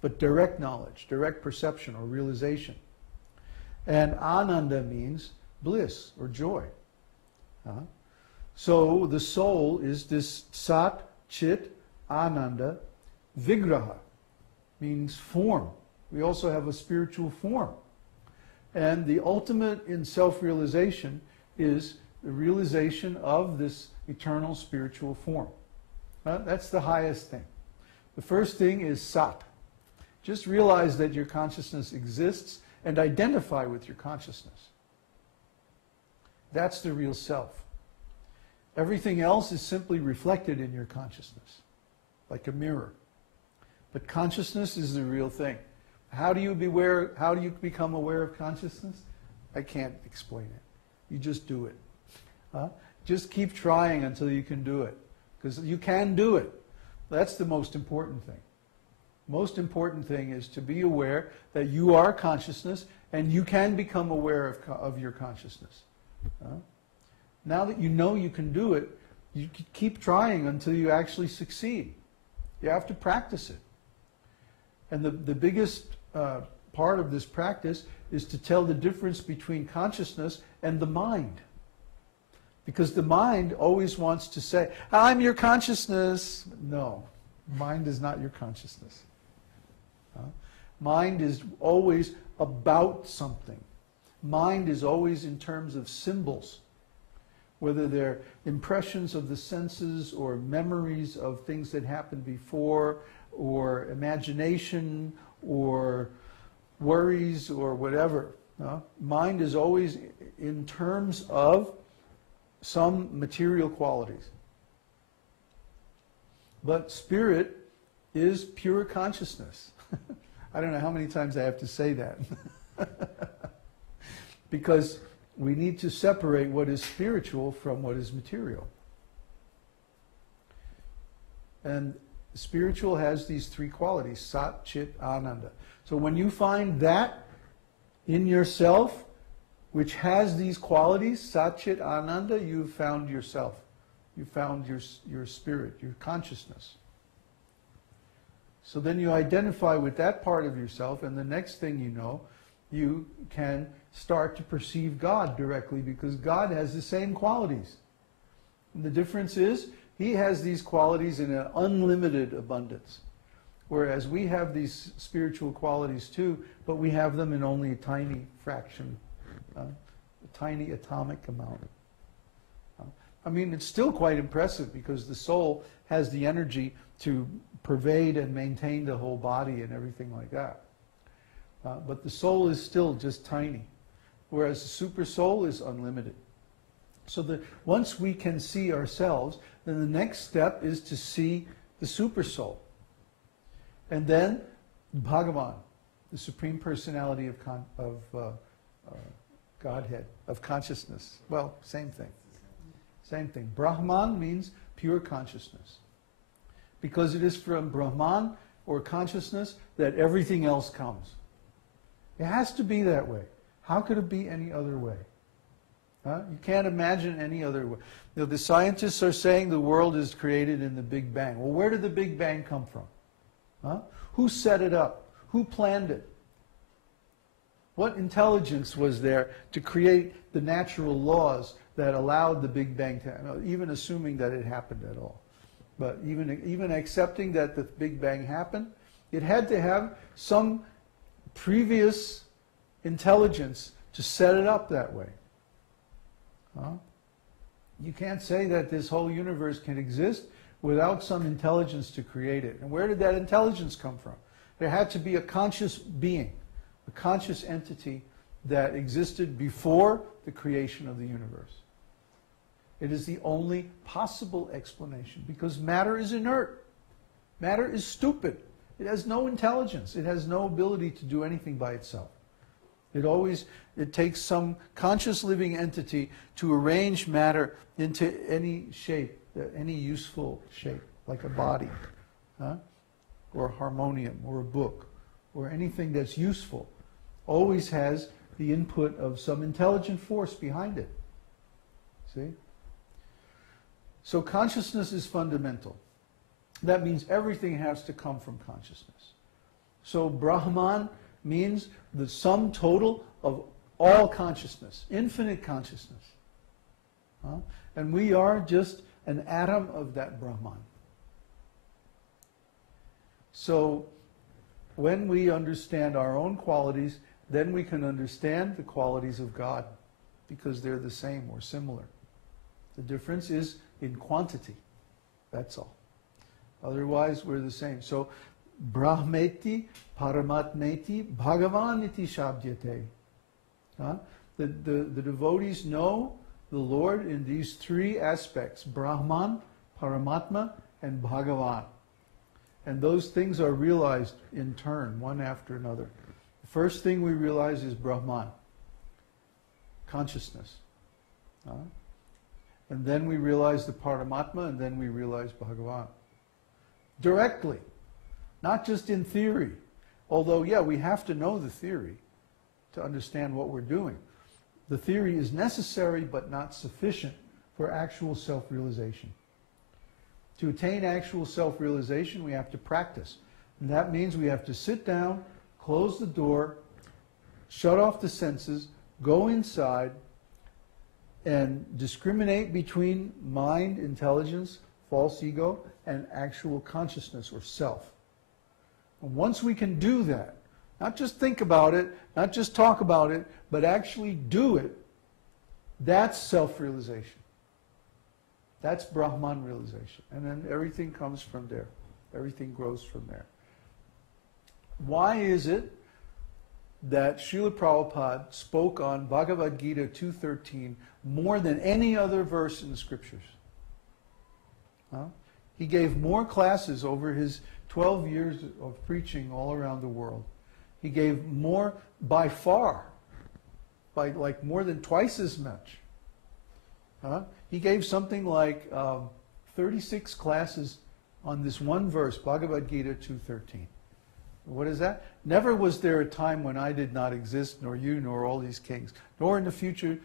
but direct knowledge, direct perception or realization. And ananda means bliss or joy. So the soul is this sat, chit, ananda, vigraha, means form. We also have a spiritual form. And the ultimate in self-realization is the realization of this eternal spiritual form. That's the highest thing. The first thing is sat. Just realize that your consciousness exists and identify with your consciousness. That's the real self. Everything else is simply reflected in your consciousness, like a mirror. But consciousness is the real thing. How do you become aware of consciousness? I can't explain it. You just do it. Just keep trying until you can do it. Because you can do it. That's the most important thing. Most important thing is to be aware that you are consciousness and you can become aware of your consciousness. Now that you know you can do it, you keep trying until you actually succeed. You have to practice it. And the biggest part of this practice is to tell the difference between consciousness and the mind. Because the mind always wants to say, I'm your consciousness. No, mind is not your consciousness. Mind is always about something. Mind is always in terms of symbols, whether they're impressions of the senses or memories of things that happened before, or imagination, or worries, or whatever. Mind is always in terms of some material qualities. But spirit is pure consciousness. I don't know how many times I have to say that. Because we need to separate what is spiritual from what is material. And spiritual has these three qualities, sat, chit, ananda. So when you find that in yourself, which has these qualities, sat, chit, ananda, you've found yourself. You found your spirit, your consciousness. So then you identify with that part of yourself, and the next thing you know, you can start to perceive God directly, because God has the same qualities. And the difference is, He has these qualities in an unlimited abundance. Whereas we have these spiritual qualities too, but we have them in only a tiny fraction, a tiny atomic amount. I mean, it's still quite impressive, because the soul has the energy to pervade and maintain the whole body and everything like that. But the soul is still just tiny, whereas the super soul is unlimited. So that once we can see ourselves, then the next step is to see the super soul. And then Bhagavan, the Supreme Personality of Godhead, of consciousness. Well, same thing. Same thing. Brahman means pure consciousness. Because it is from Brahman, or consciousness, that everything else comes. It has to be that way. How could it be any other way? You can't imagine any other way. You know, the scientists are saying the world is created in the Big Bang. Well, where did the Big Bang come from? Who set it up? Who planned it? What intelligence was there to create the natural laws that allowed the Big Bang to happen, even assuming that it happened at all? But even accepting that the Big Bang happened, it had to have some previous intelligence to set it up that way. You can't say that this whole universe can exist without some intelligence to create it. And where did that intelligence come from? There had to be a conscious being, a conscious entity that existed before the creation of the universe. It is the only possible explanation, because matter is inert. Matter is stupid. It has no intelligence. It has no ability to do anything by itself. It takes some conscious living entity to arrange matter into any shape, any useful shape, like a body, or a harmonium, or a book, or anything that's useful. Always has the input of some intelligent force behind it. See? So consciousness is fundamental. That means everything has to come from consciousness. So Brahman means the sum total of all consciousness, infinite consciousness. And we are just an atom of that Brahman. So when we understand our own qualities, then we can understand the qualities of God, because they're the same or similar. The difference is in quantity. That's all. Otherwise, we're the same. So, Brahmeti, Paramatmeti, Bhagavaniti Shabdyate. The devotees know the Lord in these three aspects: Brahman, Paramatma, and Bhagavan. And those things are realized in turn, one after another. The first thing we realize is Brahman, consciousness. And then we realize the Paramatma, and then we realize Bhagavan. Directly, not just in theory. Although, yeah, we have to know the theory to understand what we're doing. The theory is necessary but not sufficient for actual self-realization. To attain actual self-realization, we have to practice. And that means we have to sit down, close the door, shut off the senses, go inside, and discriminate between mind, intelligence, false ego, and actual consciousness or self. And once we can do that, not just think about it, not just talk about it, but actually do it, that's self-realization. That's Brahman realization. And then everything comes from there. Everything grows from there. Why is it that Srila Prabhupada spoke on Bhagavad Gita 2.13 more than any other verse in the scriptures? He gave more classes over his 12 years of preaching all around the world. He gave more, by far, by like more than twice as much. He gave something like 36 classes on this one verse, Bhagavad Gita 2.13. What is that? Never was there a time when I did not exist, nor you, nor all these kings, nor in the future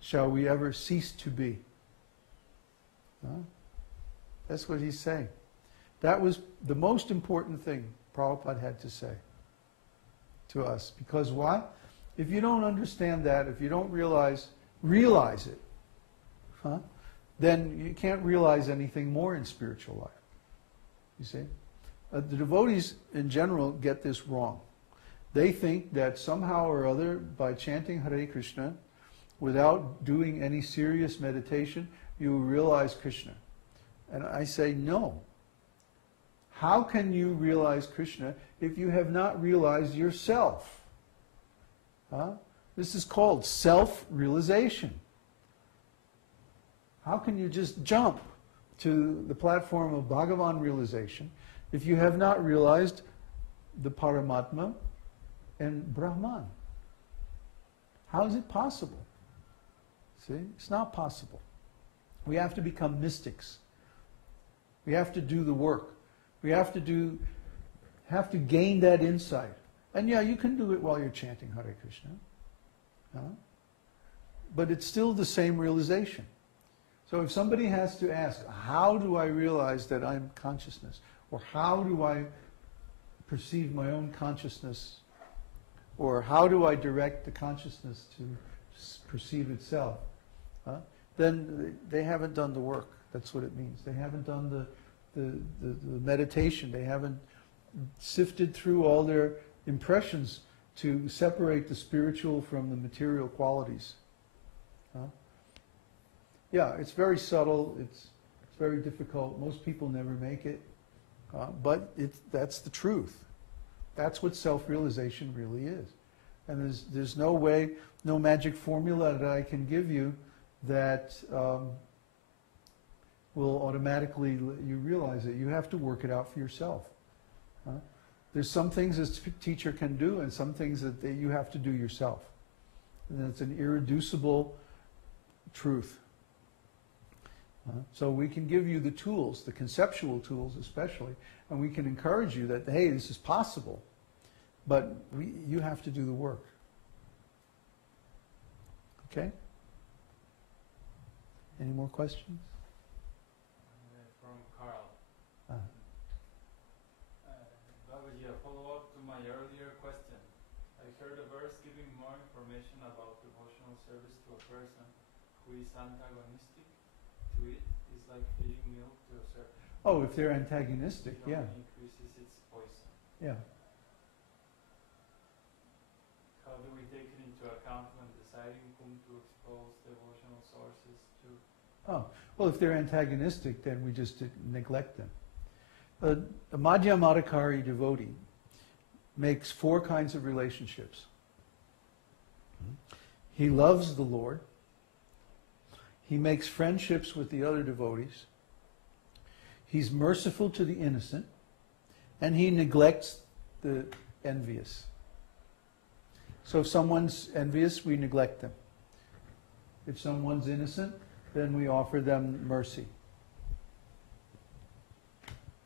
shall we ever cease to be. That's what he's saying. That was the most important thing Prabhupada had to say to us. Because why? If you don't understand that, if you don't realize it, then you can't realize anything more in spiritual life. You see? The devotees in general get this wrong. They think that somehow or other, by chanting Hare Krishna, without doing any serious meditation, you realize Krishna. And I say, no. How can you realize Krishna if you have not realized yourself? This is called self-realization. How can you just jump to the platform of Bhagavan realization if you have not realized the Paramatma and Brahman? How is it possible? See, it's not possible. We have to become mystics. We have to do the work. We have to gain that insight. And yeah, you can do it while you're chanting Hare Krishna. But it's still the same realization. So if somebody has to ask, how do I realize that I'm consciousness? Or how do I perceive my own consciousness? Or how do I direct the consciousness to perceive itself? Then they haven't done the work. That's what it means. They haven't done the meditation. They haven't sifted through all their impressions to separate the spiritual from the material qualities. Yeah, it's very subtle. It's very difficult. Most people never make it. But that's the truth. That's what self-realization really is. And there's no way, no magic formula that I can give you that will automatically let you realize it. You have to work it out for yourself. There's some things a teacher can do and some things that you have to do yourself. And it's an irreducible truth. So we can give you the tools, the conceptual tools especially, and we can encourage you that, hey, this is possible, but you have to do the work. Okay? Any more questions? From Carl. Babaji, a follow-up to my earlier question. I heard a verse giving more information about devotional service to a person who is antagonistic to it. It's like feeding milk to a serpent. Oh, if they're antagonistic, it yeah. increases its poison. Yeah. How do we take it into account when deciding whom to expose devotional sources to? Oh, well, if they're antagonistic, then we just neglect them. A Madhyamadikari devotee makes 4 kinds of relationships. He loves the Lord. He makes friendships with the other devotees. He's merciful to the innocent. And he neglects the envious. So if someone's envious, we neglect them. If someone's innocent, then we offer them mercy.